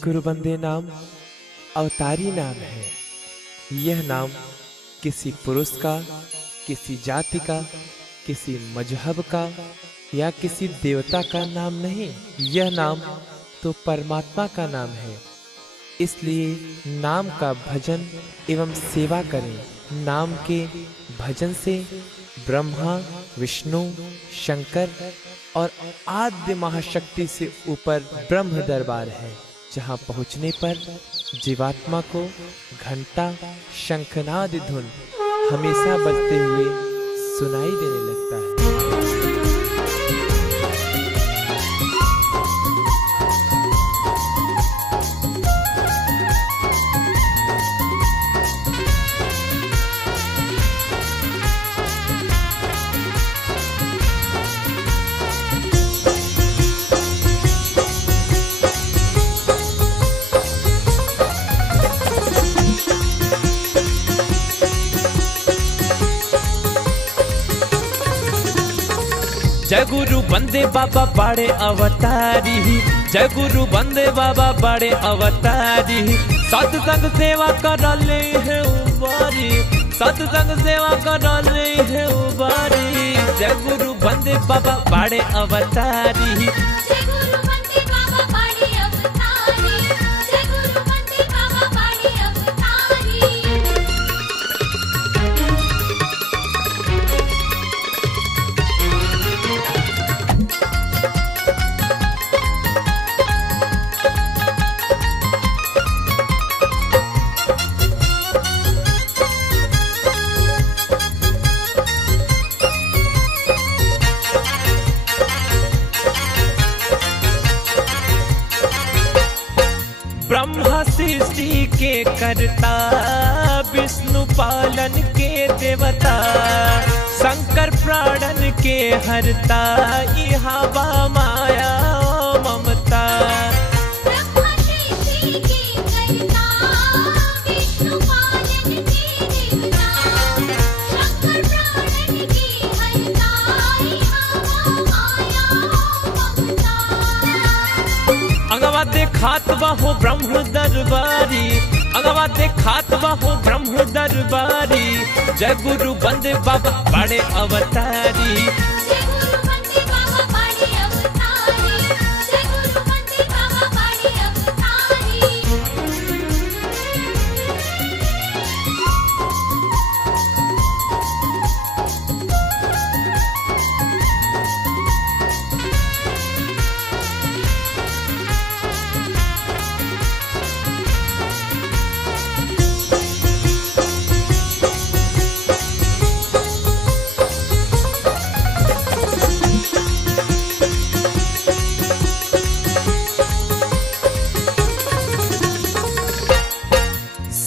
गुरु बंदे नाम अवतारी नाम है। यह नाम किसी पुरुष का, किसी जाति का, किसी मजहब का या किसी देवता का नाम नहीं, यह नाम तो परमात्मा का नाम है। इसलिए नाम का भजन एवं सेवा करें। नाम के भजन से ब्रह्मा, विष्णु, शंकर और आद्य महाशक्ति से ऊपर ब्रह्म दरबार है, जहाँ पहुँचने पर जीवात्मा को घंटा, शंखनाद धुन हमेशा बजते हुए सुनाई देने लगता है। जय गुरु बंदे बाबा बड़े अवतारी, जय गुरु बंदे बाबा बड़े अवतारी। सत्संग सेवा कर ले है उबारी, सत्संग सेवा कर ले है उबारी। जय गुरु बंदे बाबा बड़े अवतारी, जय गुरु बंदे बाबा बड़े अवतारी, जय गुरु बंदे बाबा बड़े अवतारी। ब्रह्मा सृष्टि के करता, विष्णु पालन के देवता, शंकर प्राणन के हरता, यहाँ बा माया ममता। ब्रह्मा सृष्टि के करता, विष्णु पालन के देवता, शंकर प्राणन के हरता, यहाँ माया ममता। अंगवा देखात बाहो ब्रह्म दरबारी, अंगवा देखात बाहो ब्रह्म दरबारी। जय गुरु बंदे बाबा बड़े अवतारी, जय गुरु बंदे बाबा बड़े अवतारी, जय गुरु बंदे बाबा बड़े अवतारी।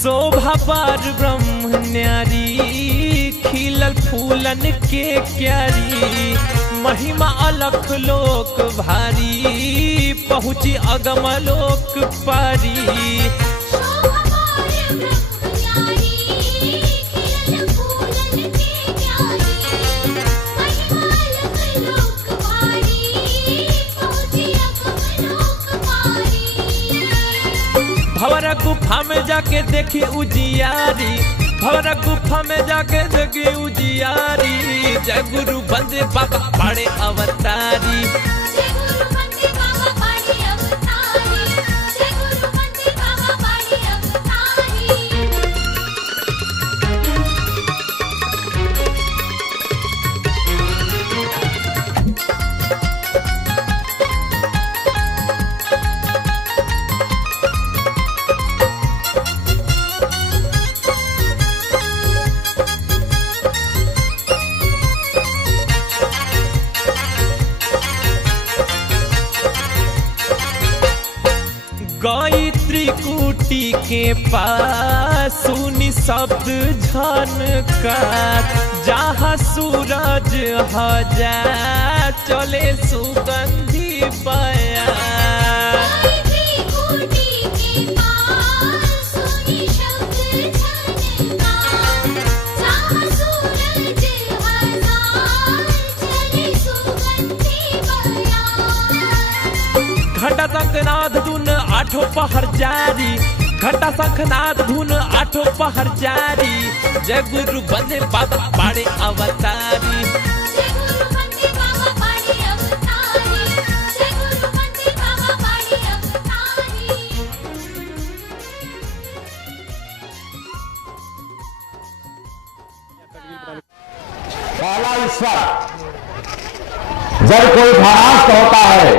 शोभा पार ब्रह्म न्यारी, खिलल फूलन के क्यारी। महिमा अलख लोक भारी, पहुँची अगम लोक पारी। शोभा पार ब्रह्म न्यारी, खिलल फूलन के क्यारी। महिमा अलख लोक भारी, पहुँची अगम लोक पारी। भंवर गुफा में जाके देखी उजियारी, भंवर गुफा में जाके देखी उजियारी। जय गुरु बंदे बाबा बड़े अवतारी, जय गुरु बंदे बाबा बड़े अवतारी, जय गुरु बंदे बाबा बड़े अवतारी। गायत्री कूटी के पास सुनी शब्द झनकार। जहाँ सूरज हजा चले सुगंधी बयार। गायत्री कूटी के पास सुनी शब्द झनकार। जहाँ सूरज हजार चले सुगंधी बयार। घंटा शंखनाद धुन आठों पहर जारी, घंटा शंखनाद धुन आठों पहर जारी। जय गुरु बंदे बाबा बाड़े अवतारी। जय गुरु बंदे बाबा बाड़े अवतारी। जय गुरु बंदे बाबा बाड़े अवतारी। पहला ईश्वर जब कोई ध्यानस्थ होता है,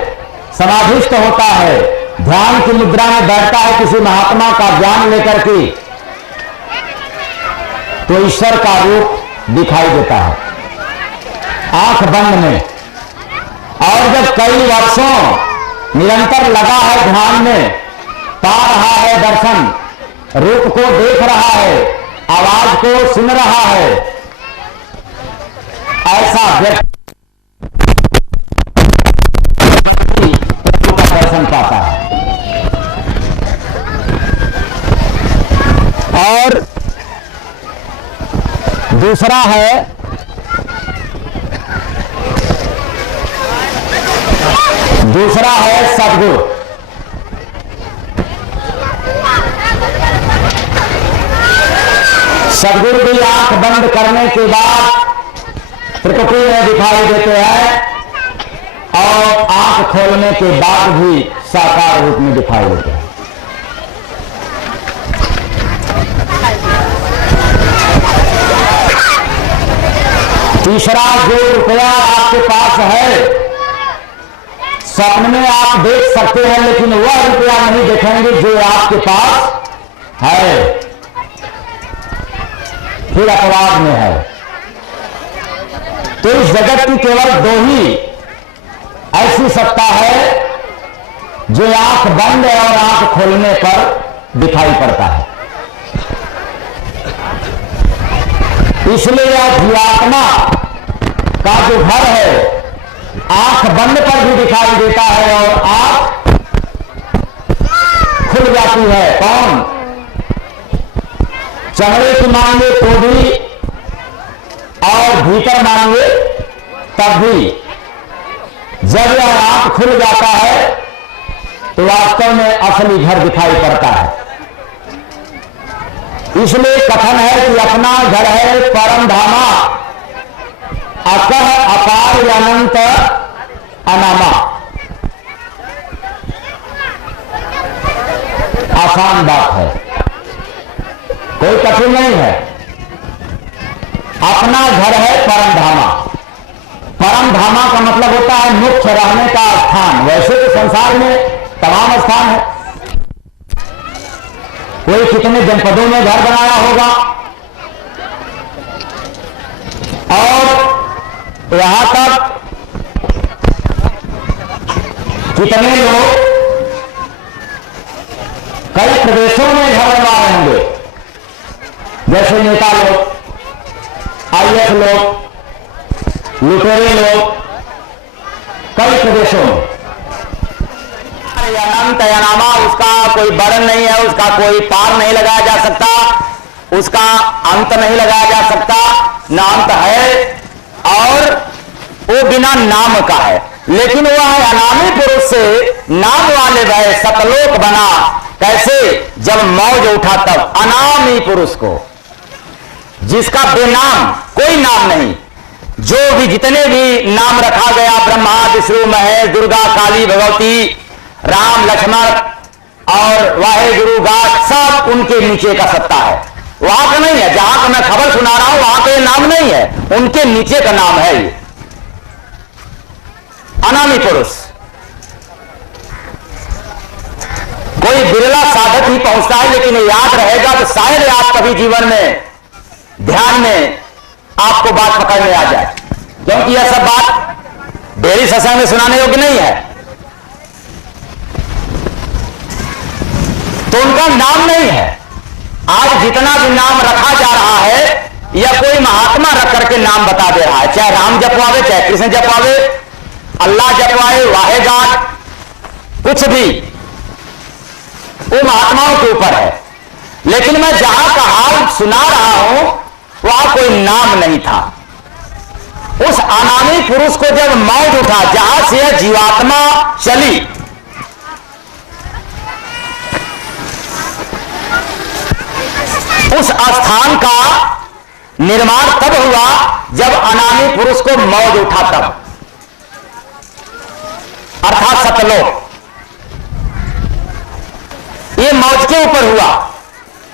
समाधिस्थ होता है, ध्यान की मुद्रा में बैठता है किसी महात्मा का ज्ञान लेकर के, तो ईश्वर का रूप दिखाई देता है आंख बंद में। और जब कई वर्षों निरंतर लगा है ध्यान में, पा रहा है दर्शन, रूप को देख रहा है, आवाज को सुन रहा है, ऐसा व्यक्ति का दर्शन पाता है। और दूसरा है सद्गुरु। सद्गुरु भी आंख बंद करने के बाद प्रकृति में दिखाई देते हैं और आंख खोलने के बाद भी साकार रूप में दिखाई देते हैं। तीसरा जो रुपया आपके पास है, स्वप्न में आप देख सकते हैं, लेकिन वह रुपया नहीं देखेंगे जो आपके पास है, फिर अपराध में है। तो इस जगत की केवल दो ही ऐसी सत्ता है जो आंख बंद और आंख खोलने पर दिखाई पड़ता है। इसलिए यह जीवात्मा का जो घर है आंख बंद पर भी दिखाई देता है और आंख खुल जाती है। कौन? चमड़े की मांगे तो भी और भीतर मांगे तब भी। जब यह आंख खुल जाता है तो वास्तव में असली घर दिखाई पड़ता है। इसलिए कथन है कि अपना घर है परम धामा, अकह अपार अनंत अनामा। आसान बात है, कोई कठिन नहीं है। अपना घर है परम धामा। परम धामा का मतलब होता है मुख्य रहने का स्थान। वैसे तो संसार में तमाम स्थान है, कोई कितने जनपदों में घर बनाया होगा और यहां तक कितने लोग कई प्रदेशों में घर बनवा रहे होंगे, जैसे नेता लोग, आईएएस लोग, लुटेरे लोग, कई प्रदेशों में। अनंत अनामा, उसका कोई वर्णन नहीं है, उसका कोई पार नहीं लगाया जा सकता, उसका अंत नहीं लगाया जा सकता। नाम तो है और वो बिना नाम का है, लेकिन वह है अनामी पुरुष से नाम वाले भय सतलोक बना। कैसे? जब मौज उठा तब अनामी पुरुष को, जिसका बेनाम कोई नाम नहीं, जो भी जितने भी नाम रखा गया, ब्रह्मा विष्णु महेश दुर्गा काली भगवती राम लक्ष्मण और वाहे गुरु गाठ, सब उनके नीचे का सत्ता है, वहां का नहीं है। जहां का मैं खबर सुना रहा हूं वहां का नाम नहीं है, उनके नीचे का नाम है ये अनामी पुरुष। कोई बिरला साधक ही पहुंचता है, लेकिन याद रहेगा तो शायद आप कभी जीवन में ध्यान में आपको बात पकड़ में आ जाए, क्योंकि यह सब बात डेरी सत्संग में सुनाने योग्य नहीं है। तो उनका नाम नहीं है। आज जितना भी नाम रखा जा रहा है या कोई महात्मा रख करके नाम बता दे रहा है, चाहे राम जपवावे, चाहे कृष्ण जपवावे, अल्लाह जपवाए, वाहेगाट, कुछ भी वो महात्माओं के ऊपर है। लेकिन मैं जहां का हाल सुना रहा हूं वहां कोई नाम नहीं था। उस अनामी पुरुष को जब मौज उठा, जहां से यह जीवात्मा चली, उस स्थान का निर्माण तब हुआ जब अनामी पुरुष को मौज उठा, तब अर्थात सतलोक। ये मौज के ऊपर हुआ।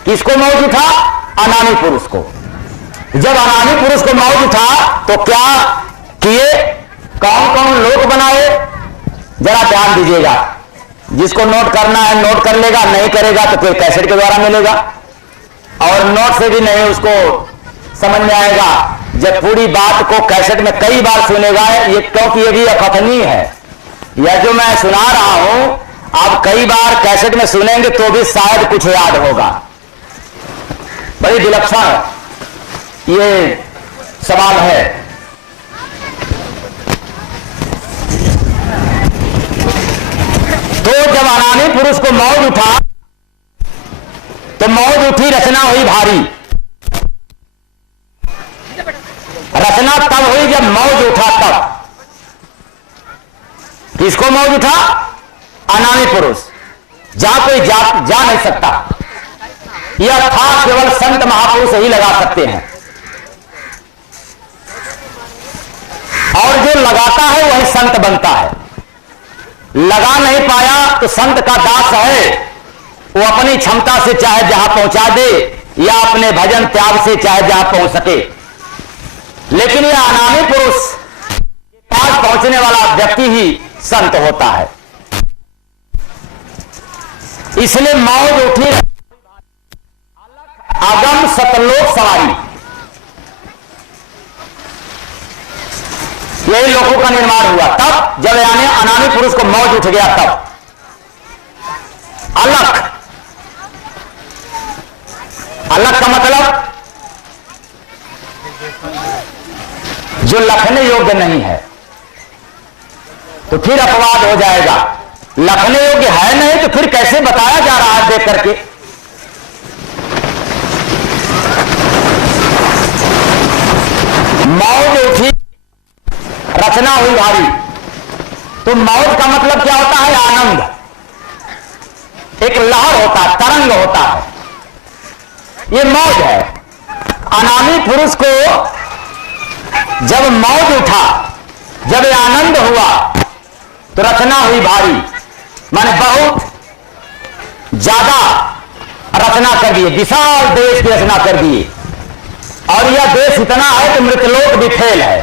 किसको मौज उठा? अनामी पुरुष को। जब अनामी पुरुष को मौज उठा तो क्या किए? कौन कौन लोक बनाए? जरा ध्यान दीजिएगा। जिसको नोट करना है नोट कर लेगा, नहीं करेगा तो फिर कैसेट के द्वारा मिलेगा, और नोट से भी नहीं उसको समझ में आएगा जब पूरी बात को कैसेट में कई बार सुनेगा। ये क्योंकि ये भी अकथनीय है। यह जो मैं सुना रहा हूं आप कई बार कैसेट में सुनेंगे तो भी शायद कुछ याद होगा। बड़ी विलक्षण ये सवाल है। तो जब अनामी पुरुष को मौज उठा तो मौज उठी, रचना हुई भारी। रचना तब हुई जब मौज उठा, तब किसको मौज उठा? अनामी पुरुष। जहां कोई जा नहीं सकता। यह था केवल संत महापुरुष ही लगा सकते हैं, और जो लगाता है वही संत बनता है। लगा नहीं पाया तो संत का दास है। वो अपनी क्षमता से चाहे जहां पहुंचा दे या अपने भजन त्याग से चाहे जहां पहुंच सके, लेकिन यह अनामी पुरुष के पास पहुंचने वाला व्यक्ति ही संत होता है। इसलिए मौज उठी, अगम सतलोक सवारी। यही लोगों का निर्माण हुआ तब जब यानी अनामी पुरुष को मौज उठ गया। तब अलख, अलख का मतलब जो लखने योग्य नहीं है। तो फिर अपवाद हो जाएगा। लखने योग्य है नहीं तो फिर कैसे बताया जा रहा है देख करके? मौज उठी, रचना हुई भारी। तो मौज का मतलब क्या होता है? आनंद। एक लहर होता है, तरंग होता है, ये मौज है। अनामी पुरुष को जब मौज उठा, जब ये आनंद हुआ तो रचना हुई भारी, माने बहुत ज्यादा रचना कर दिए, विशाल देश की रचना कर दिए। और यह देश इतना है कि मृतलोक भी फेल है।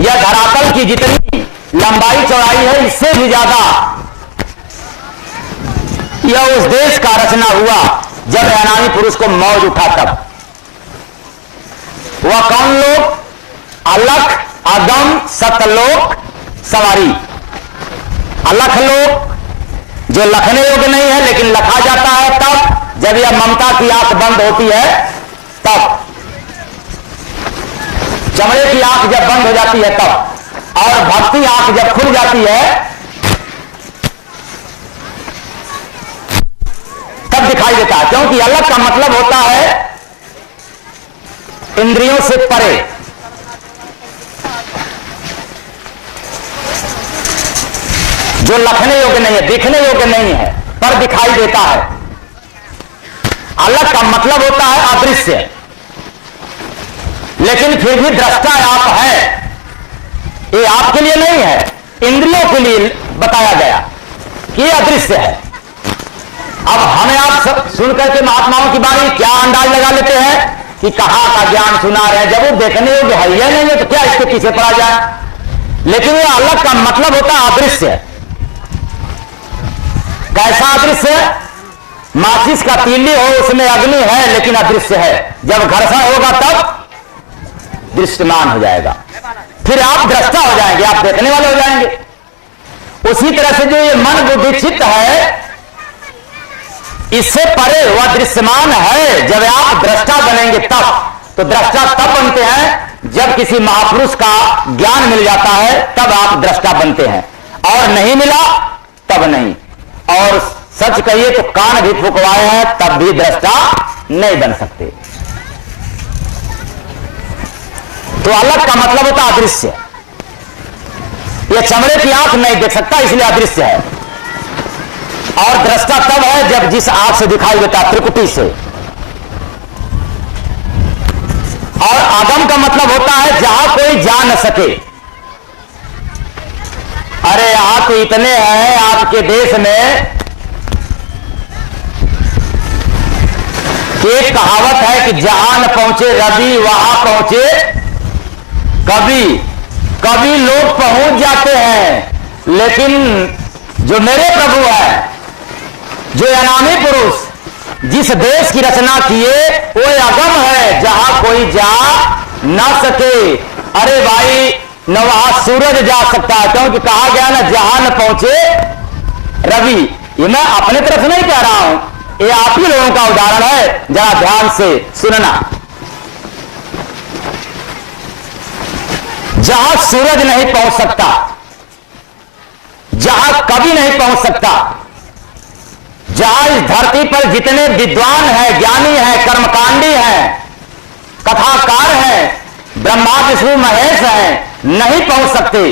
यह धरातल की जितनी लंबाई चौड़ाई है इससे भी ज्यादा यह उस देश का रचना हुआ जब अनामी पुरुष को मौज उठा। तब वह कौन लोग? अलख, अगम, सतलोक, सवारी। अलख लोक जो लखने योग्य नहीं है लेकिन लखा जाता है तब जब यह ममता की आंख बंद होती है। तब चमड़े की आंख जब बंद हो जाती है तब, और भक्ति आंख जब खुल जाती है तब दिखाई देता है। क्योंकि अलग का मतलब होता है इंद्रियों से परे। जो लखने योग्य नहीं है, दिखने योग्य नहीं है, पर दिखाई देता है। अलग का मतलब होता है अदृश्य, लेकिन फिर भी दृष्टा आप है। ये आपके लिए नहीं है, इंद्रियों के लिए बताया गया कि ये अदृश्य है। अब हमें आप सब सुन करके महात्माओं की बारी क्या अंदाज लगा लेते हैं कि कहां का ज्ञान सुना रहे हैं, जब वो देखने योग्य है या नहीं है तो क्या इसके पीछे पड़ा जाए। लेकिन ये अलग का मतलब होता है अदृश्य। कैसा अदृश्य? माचिस का तीली हो, उसमें अग्नि है लेकिन अदृश्य है। जब घर्षण होगा तब दृश्यमान हो जाएगा, फिर आप दृष्टा हो जाएंगे, आप देखने वाले हो जाएंगे। उसी तरह से जो ये मन बुद्धि चित्त है, इससे परे वह दृश्यमान है। जब आप दृष्टा बनेंगे तब, तो दृष्टा तब बनते हैं जब किसी महापुरुष का ज्ञान मिल जाता है, तब आप दृष्टा बनते हैं, और नहीं मिला तब नहीं। और सच कहिए तो कान भी फुकवाए हैं तब भी दृष्टा नहीं बन सकते। तो अलग का मतलब होता अदृश्य। यह चमड़े की आंख नहीं देख सकता इसलिए अदृश्य है। और दृष्टा तब है जब जिस आंख से दिखाई देता त्रिकुटी से, और आगम का मतलब होता है जहां कोई जा न सके। अरे यहां तो इतने हैं आपके देश में कि एक कहावत है कि जहां न पहुंचे रवि वहां पहुंचे कवि। कवि लोग पहुंच जाते हैं, लेकिन जो मेरे प्रभु है, जो अनामी पुरुष जिस देश की रचना किए, वो अगम है जहां कोई जा ना सके। अरे भाई, न वहां सूरज जा सकता है, क्योंकि कहा गया ना जहां न पहुंचे रवि। ये मैं अपने तरफ नहीं कह रहा हूं, ये आप ही लोगों का उदाहरण है, जरा ध्यान से सुनना। जहां सूरज नहीं पहुंच सकता, जहां कवि नहीं पहुंच सकता, जहां इस धरती पर जितने विद्वान हैं, ज्ञानी हैं, कर्मकांडी हैं, कथाकार हैं, ब्रह्मा विष्णु महेश हैं, नहीं पहुंच सकते,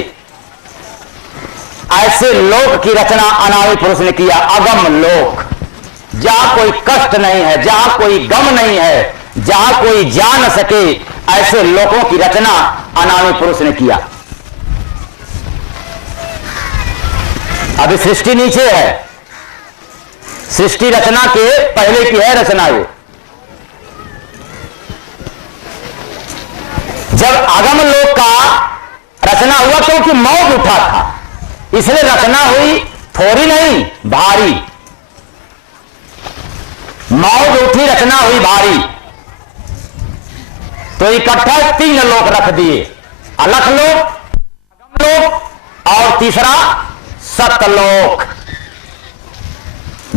ऐसे लोक की रचना अनामी पुरुष ने किया। अगम लोक, जहां कोई कष्ट नहीं है, जहां कोई गम नहीं है, जहां कोई जा न सके, ऐसे लोकों की रचना अनामी पुरुष ने किया। अभी सृष्टि नीचे है, सृष्टि रचना के पहले की है रचना ये। जब आगम लोक का रचना हुआ क्योंकि मौत उठा था, इसलिए रचना हुई थोड़ी नहीं, भारी। मौत उठी, रचना हुई भारी, तो इकट्ठा 3 लोक रख दिए, अलख लोक, आगम लोक और तीसरा सतलोक,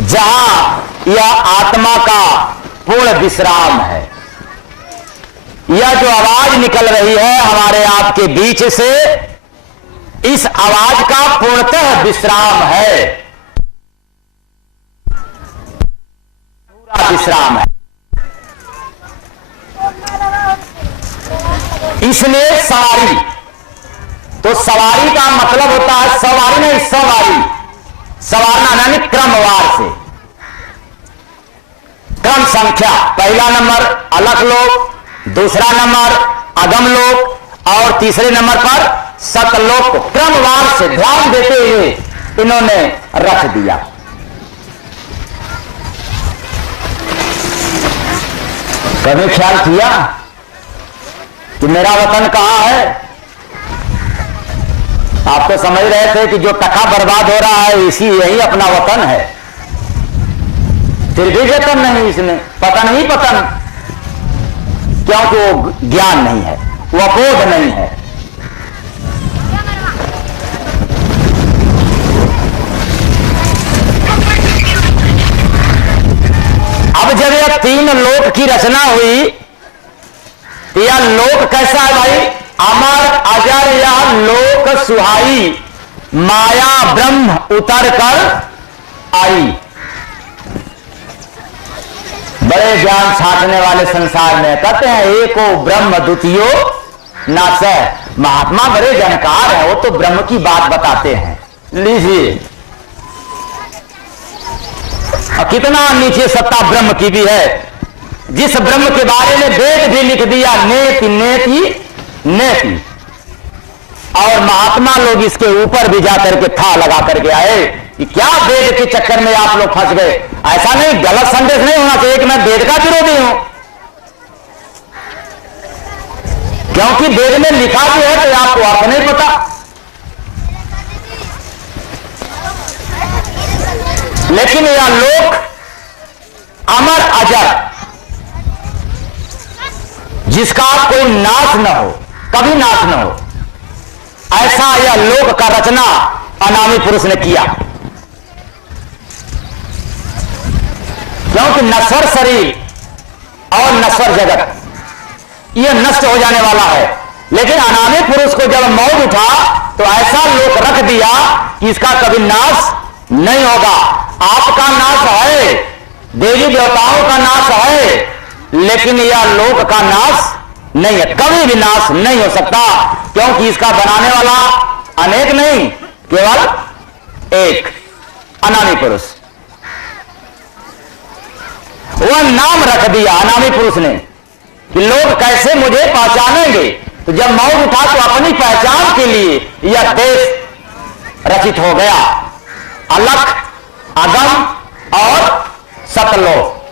जहां यह आत्मा का पूर्ण विश्राम है। यह जो आवाज निकल रही है हमारे आपके बीच से, इस आवाज का पूर्णतः विश्राम है, पूरा विश्राम है। इसलिए सवारी, तो सवारी का मतलब होता है सवारी नहीं, सवारी, सवारना यानी क्रमवार से, क्रम संख्या। पहला नंबर अलख लोक, दूसरा नंबर अगम लोक और तीसरे नंबर पर सतलोक को क्रमवार से ध्यान देते हुए इन्होंने रख दिया। कभी ख्याल किया कि मेरा वतन कहां है? आप तो समझ रहे थे कि जो टका बर्बाद हो रहा है इसी यही अपना वतन है, फिर भी वेतन नहीं, इसमें पता नहीं पतन, क्योंकि वो ज्ञान नहीं है, वो बोध नहीं है। अब जब यह 3 लोक की रचना हुई, यह लोक कैसा है भाई? अमर अजर यह लोक सुहाई, माया ब्रह्म उतर कर आई। बड़े ज्ञान छाटने वाले संसार में कहते हैं एको ब्रह्म द्वितीयो नासह। महात्मा बड़े जानकार हैं, वो तो ब्रह्म की बात बताते हैं। लीजिए, कितना नीचे सत्ता ब्रह्म की भी है, जिस ब्रह्म के बारे में वेद भी लिख दिया, नेति नेति नेति। और महात्मा लोग इसके ऊपर भी जाकर के था लगा करके आए कि क्या वेद के चक्कर में आप लोग फंस गए। ऐसा नहीं, गलत संदेश नहीं होना चाहिए कि मैं वेद का विरोधी हूं, क्योंकि वेद में लिखा भी है तो आपको अर्थ नहीं पता। लेकिन यह लोक अमर अजर, जिसका कोई नाश न हो, कभी नाश न हो, ऐसा यह लोक का रचना अनामी पुरुष ने किया। क्योंकि नश्वर शरीर और नश्वर जगत यह नष्ट हो जाने वाला है, लेकिन अनामी पुरुष को जब मौत उठा तो ऐसा लोक रख दिया कि इसका कभी नाश नहीं होगा। आपका नाश है, देवी देवताओं का नाश है, लेकिन यह लोक का नाश नहीं है, कभी भी नाश नहीं हो सकता, क्योंकि इसका बनाने वाला अनेक नहीं, केवल एक, अनामी पुरुष। वह नाम रख दिया अनामी पुरुष ने कि लोग कैसे मुझे पहचानेंगे। तो जब मौत उठा तो अपनी पहचान के लिए यह देश रचित हो गया। अलख, अगम और सतलोक,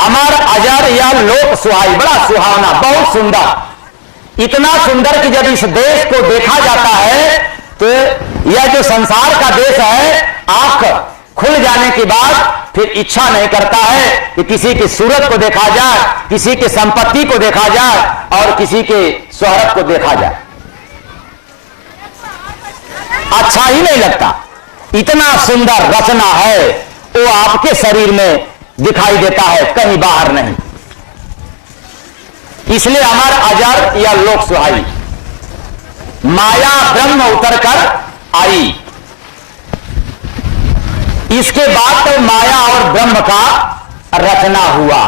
अमर अजर, यह लोक सुहाई, बड़ा सुहावना, बहुत सुंदर, इतना सुंदर कि जब इस देश को देखा जाता है तो यह जो संसार का देश है, आंख खुल जाने के बाद फिर इच्छा नहीं करता है कि किसी की सूरत को देखा जाए, किसी की संपत्ति को देखा जाए और किसी के शोहरत को देखा जाए, अच्छा ही नहीं लगता। इतना सुंदर रचना है वो आपके शरीर में दिखाई देता है, कहीं बाहर नहीं। इसलिए अमर अजर या लोक सुहाई, माया ब्रह्म उतरकर आई। इसके बाद तो माया और ब्रह्म का रचना हुआ।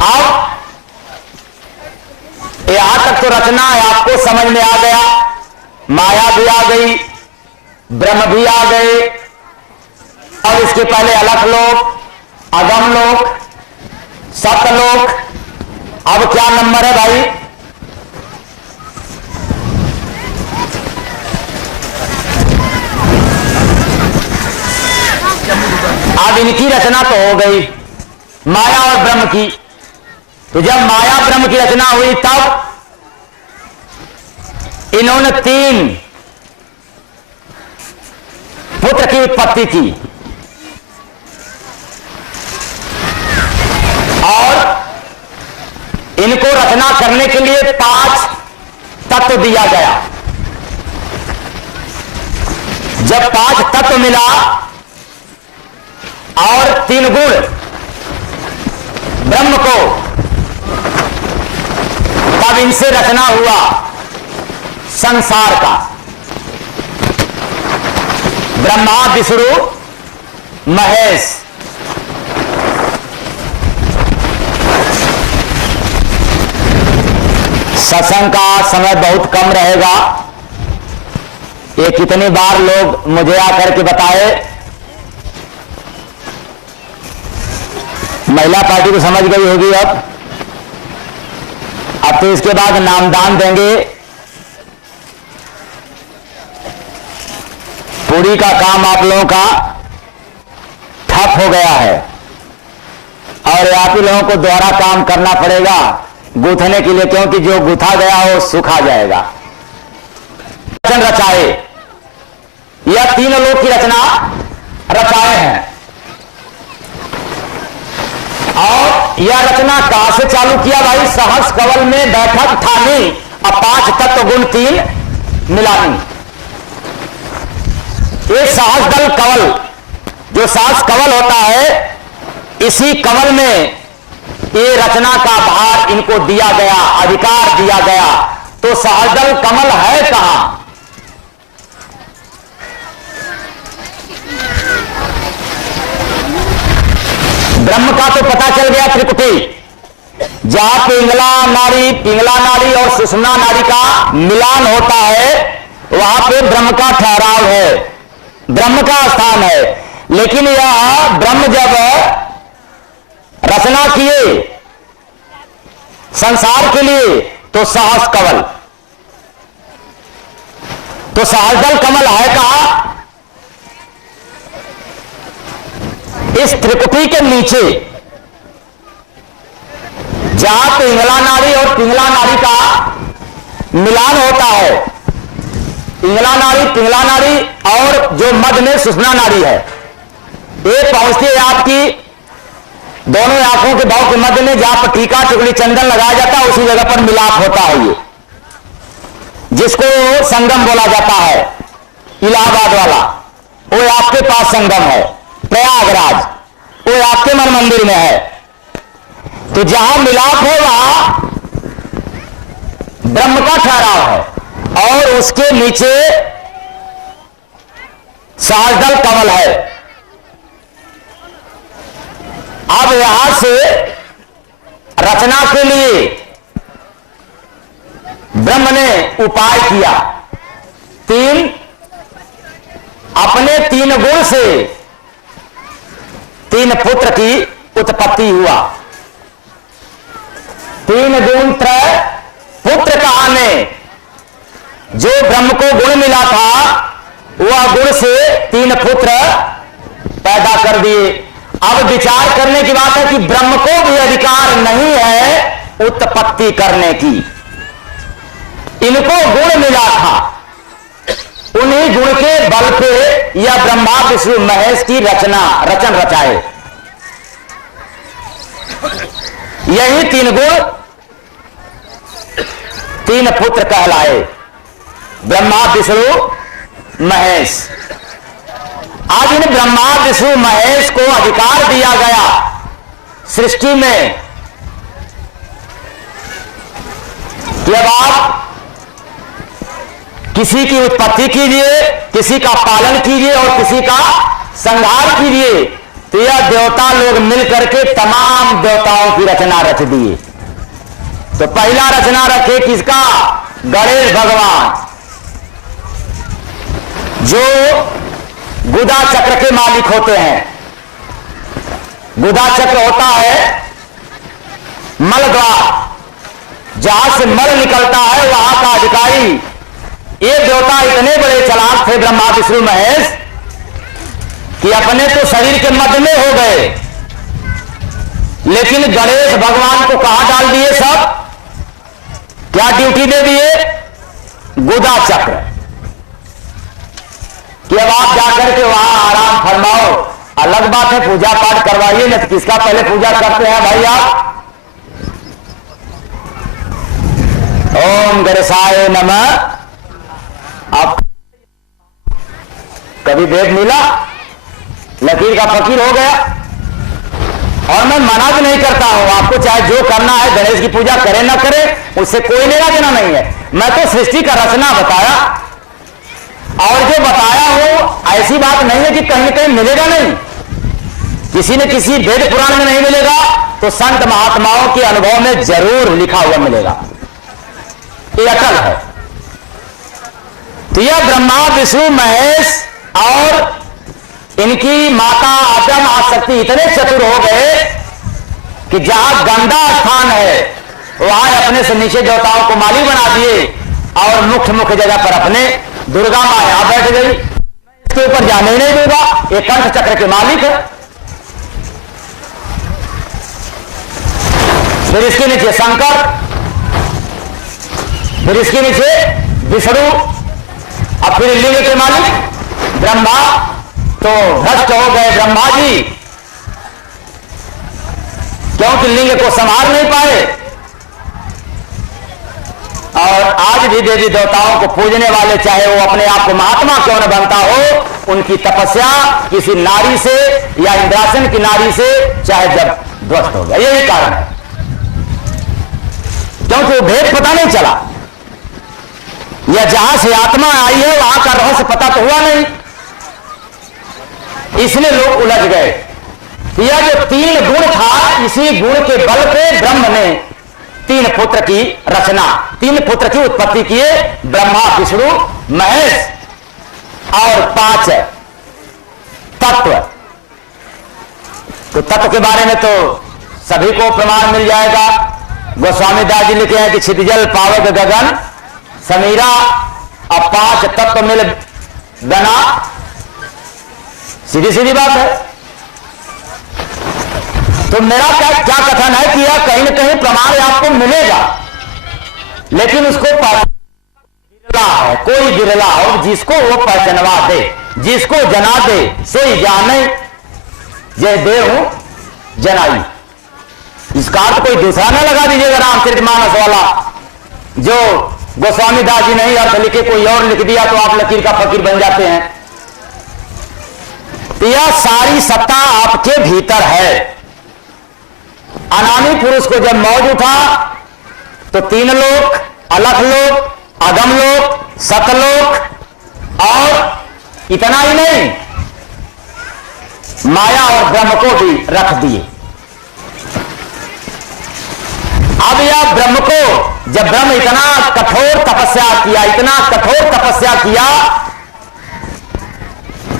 अब यहां तक तो रचना है, आपको समझ में आ गया। माया भी आ गई, ब्रह्म भी आ गए, और इसके पहले अलख लोक, अगम लोक, सतलोक। अब क्या नंबर है भाई? अब इनकी रचना तो हो गई, माया और ब्रह्म की। तो जब माया ब्रह्म की रचना हुई तब इन्होंने 3 पुत्र की उत्पत्ति की और इनको रचना करने के लिए 5 तत्व दिया गया। जब 5 तत्व मिला और 3 गुण ब्रह्म को, तब इनसे रचना हुआ संसार का। ब्रह्मा, विष्णु, महेश। सत्संग का समय बहुत कम रहेगा। ये कितनी बार लोग मुझे आकर के बताए, महिला पार्टी को समझ गई होगी। अब तो इसके बाद नामदान देंगे। पूरी का काम आप लोगों का ठप हो गया है और आप ही लोगों को दोबारा काम करना पड़ेगा गूंथने के लिए, क्योंकि जो गूंथा गया हो सूखा जाएगा। वचन रचाए, यह 3 लोक की रचना रचाए हैं। और यह रचना कहां से चालू किया भाई? सहस कवल में बैठक ठानी, अब 5 तत्व गुण 3 मिलानी। ये सहस दल कवल, जो सहस कवल होता है, इसी कवल में ये रचना का भार इनको दिया गया, अधिकार दिया गया। तो सहस्रदल कमल है कहां? ब्रह्म का तो पता चल गया त्रिकुटी, जहां पिंगला नाड़ी और सुषुम्ना नाड़ी का मिलान होता है, वहां पे ब्रह्म का ठहराव है, ब्रह्म का स्थान है। लेकिन यह ब्रह्म जब रचना किए संसार के लिए तो सहस कवल, तो सहस्रदल कमल है कहां? इस त्रिकुटी के नीचे, जहां पिंगला नाड़ी और पिंगला नाड़ी का मिलान होता है। पिंगला नाड़ी और जो मध्य में सुषुम्ना नाड़ी है, ये पहुंचती है आपकी दोनों आंखों के भाव के मध्य में, जहां पर टीका चुगली चंदन लगाया जाता है, उसी जगह पर मिलाप होता है ये, जिसको संगम बोला जाता है। इलाहाबाद वाला वो आपके पास संगम है, प्रयागराज वो आपके मन मंदिर में है। तो जहां मिलाप है वहां ब्रह्म का ठहराव है और उसके नीचे सहस्रदल कमल है। अब यहां से रचना के लिए ब्रह्म ने उपाय किया, अपने 3 गुण से 3 पुत्र की उत्पत्ति हुआ। 3 गुण त्रय पुत्र कहाने, जो ब्रह्म को गुण मिला था वह गुण से 3 पुत्र पैदा कर दिए। अब विचार करने की बात है कि ब्रह्म को भी अधिकार नहीं है उत्पत्ति करने की। इनको गुण मिला था, उन्हीं गुण के बल पे यह ब्रह्मा विष्णु महेश की रचन रचाए। यही 3 गुण 3 पुत्र कहलाए, ब्रह्मा विष्णु महेश। आज इन ब्रह्मा विष्णु महेश को अधिकार दिया गया सृष्टि में कि अब आप किसी की उत्पत्ति कीजिए, किसी का पालन कीजिए और किसी का संहार कीजिए। तो यह देवता लोग मिलकर के तमाम देवताओं की रचना रच दिए। तो पहला रचना रखे किसका? गणेश भगवान, जो गुदा चक्र के मालिक होते हैं। गुदा चक्र होता है मल द्वार, जहां से मल निकलता है वहां का अधिकारी। ये देवता इतने बड़े चालाक थे ब्रह्मा विष्णु महेश कि अपने तो शरीर के मध्य में हो गए, लेकिन गणेश भगवान को कहां डाल दिए? सब क्या ड्यूटी दे दिए? गुदा चक्र, कि अब आप जाकर के वहां आराम फरमाओ। अलग बात है पूजा पाठ करवाइए, नहीं तो किसका पहले पूजा करते हैं भाई आप? ओम गणेशाय नमः। आप कभी वेद मिला, लकीर का फकीर हो गया। और मैं मना भी नहीं करता हूं, आपको चाहे जो करना है गणेश की पूजा करें ना करें, उससे कोई लेना देना नहीं है। मैं तो सृष्टि का रचना बताया, और जो बताया हो ऐसी बात नहीं है कि कहीं कहीं मिलेगा नहीं। किसी न किसी वेद पुराण में नहीं मिलेगा तो संत महात्माओं के अनुभव में जरूर लिखा हुआ मिलेगा। ये अकल है। तो यह ब्रह्मा विष्णु महेश और इनकी माता आद्या आशक्ति इतने चतुर हो गए कि जहां गंदा स्थान है वहां अपने से नीचे देवताओं को माली बना दिए, और मुख्य मुख्य जगह पर अपने दुर्गा मां यहां बैठ गई। इसके ऊपर जाने ही नहीं देगा, ये कंठ चक्र के मालिक है। फिर इसके नीचे शंकर, फिर इसके नीचे विष्णु, अब फिर लिंग के मालिक ब्रह्मा। तो भ्रष्ट हो गए ब्रह्मा जी, क्योंकि लिंग को संभाल नहीं पाए। और आज भी देवी देवताओं को पूजने वाले, चाहे वो अपने आप को महात्मा क्यों न बनता हो, उनकी तपस्या किसी नारी से या इंद्रासन की नारी से चाहे जब ध्वस्त हो गया। यही कारण है, क्योंकि वो भेद पता नहीं चला, या जहां से आत्मा आई है वहां का रहस्य पता तो हुआ नहीं, इसलिए लोग उलझ गए। यह जो 3 गुण था, इसी गुण के बल पे ब्रह्म ने 3 पुत्र की रचना, 3 पुत्र की उत्पत्ति किए, ब्रह्मा विष्णु महेश। और 5 तत्व। तो तत्व के बारे में तो सभी को प्रमाण मिल जाएगा। गोस्वामी दास जी लिखे हैं कि क्षितिजल पावक गगन समीरा, अब 5 तत्व मिल गना। सीधी सीधी बात है। तो मेरा क्या कथन है कि यह कहीं न कहीं प्रमाण आपको मिलेगा, लेकिन उसको बिरला है, कोई बिरला हो जिसको वो पहचानवा दे, जिसको जना दे सोई जाने, जय देव जनाई। इसका अर्थ कोई दूसरा ना लगा दीजिएगा रामचरितमानस वाला, जो गोस्वामी दास जी नहीं अर्थ लिखे कोई और लिख दिया तो आप लकीर का फकीर बन जाते हैं। तो यह सारी सत्ता आपके भीतर है। अनामी पुरुष को जब मौज उठा तो 3 लोक, अलख लोक, अगम लोक, सतलोक, और इतना ही नहीं, माया और ब्रह्म को भी रख दिए। अब यह ब्रह्म को, जब ब्रह्म इतना कठोर तपस्या किया, इतना कठोर तपस्या किया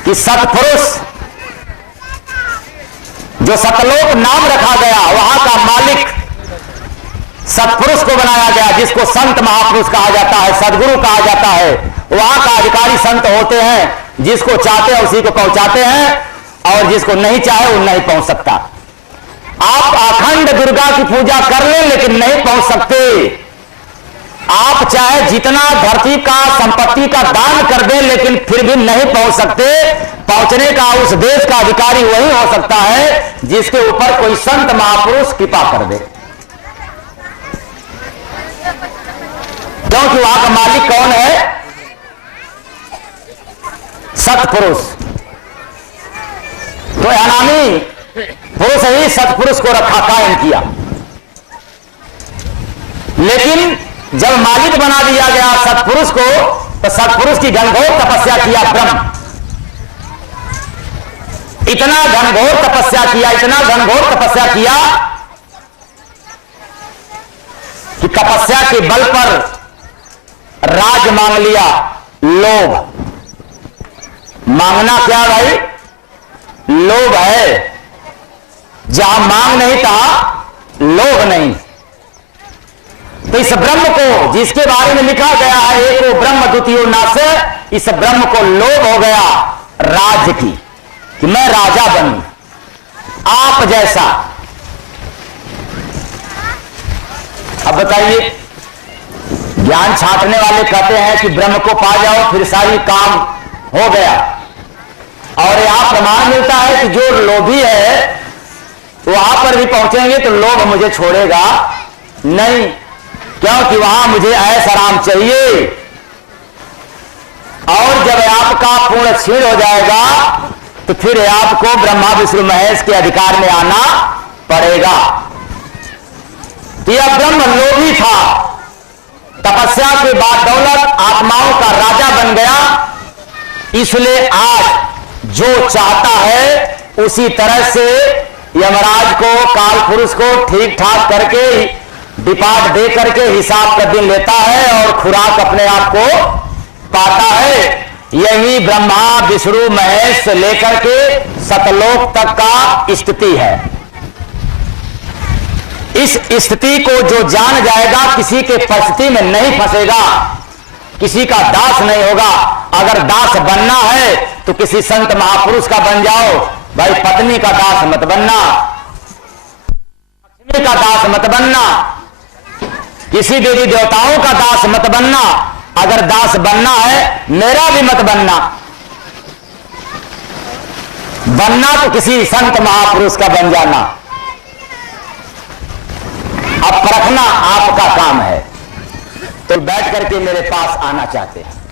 कि सत्पुरुष जो सतलोक नाम रखा गया, वहां का मालिक सत्पुरुष को बनाया गया, जिसको संत महापुरुष कहा जाता है, सदगुरु कहा जाता है। वहां का अधिकारी संत होते हैं, जिसको चाहते हैं उसी को पहुंचाते हैं और जिसको नहीं चाहे वो नहीं पहुंच सकता। आप अखंड दुर्गा की पूजा कर लें लेकिन नहीं पहुंच सकते। आप चाहे जितना धरती का संपत्ति का दान कर दें लेकिन फिर भी नहीं पहुंच सकते। पहुंचने का उस देश का अधिकारी वही हो सकता है जिसके ऊपर कोई संत महापुरुष कृपा कर दे, क्योंकि वहां का मालिक कौन है? सत्पुरुष। तो अनामी पुरुष ही सत्पुरुष को रखा, कायम किया। लेकिन जब मालिक बना दिया गया सत्पुरुष को, तो सत्पुरुष की घनघोर तपस्या किया ब्रह्म। इतना घनघोर तपस्या किया, इतना घनघोर तपस्या किया कि तपस्या के बल पर राज मांग लिया। लोभ मांगना क्या भाई? लोभ है। जहां मांग नहीं था, लोभ नहीं। तो इस ब्रह्म को, जिसके बारे में लिखा गया है एको ब्रह्म द्वितीयो नाश, इस ब्रह्म को लोभ हो गया राज्य की, कि मैं राजा बनूं आप जैसा। अब बताइए, ज्ञान छांटने वाले कहते हैं कि ब्रह्म को पा जाओ फिर सारी काम हो गया, और यहां प्रमाण मिलता है कि जो लोभी है वहां पर भी पहुंचेंगे तो लोभ मुझे छोड़ेगा नहीं, क्योंकि वहां मुझे ऐश आराम चाहिए। और जब आपका पूर्ण क्षीण हो जाएगा तो फिर आपको ब्रह्मा विष्णु महेश के अधिकार में आना पड़ेगा। यह ब्रह्म लोभी था, तपस्या के बाद दौलत आत्माओं का राजा बन गया। इसलिए आज जो चाहता है उसी तरह से यमराज को, काल पुरुष को ठीक ठाक करके, डिपार्ट दे करके हिसाब का दिन लेता है और खुराक अपने आप को पाता है। यही ब्रह्मा विष्णु महेश से लेकर के सतलोक तक का स्थिति है। इस स्थिति को जो जान जाएगा किसी के परिस्थिति में नहीं फंसेगा, किसी का दास नहीं होगा। अगर दास बनना है तो किसी संत महापुरुष का बन जाओ भाई, पत्नी का दास मत बनना, लक्ष्मी का दास मत बनना, किसी देवी देवताओं का दास मत बनना। अगर दास बनना है मेरा भी मत बनना, बनना तो किसी संत महापुरुष का बन जाना। अब परखना आपका काम है, तो बैठ करके मेरे पास आना चाहते हैं।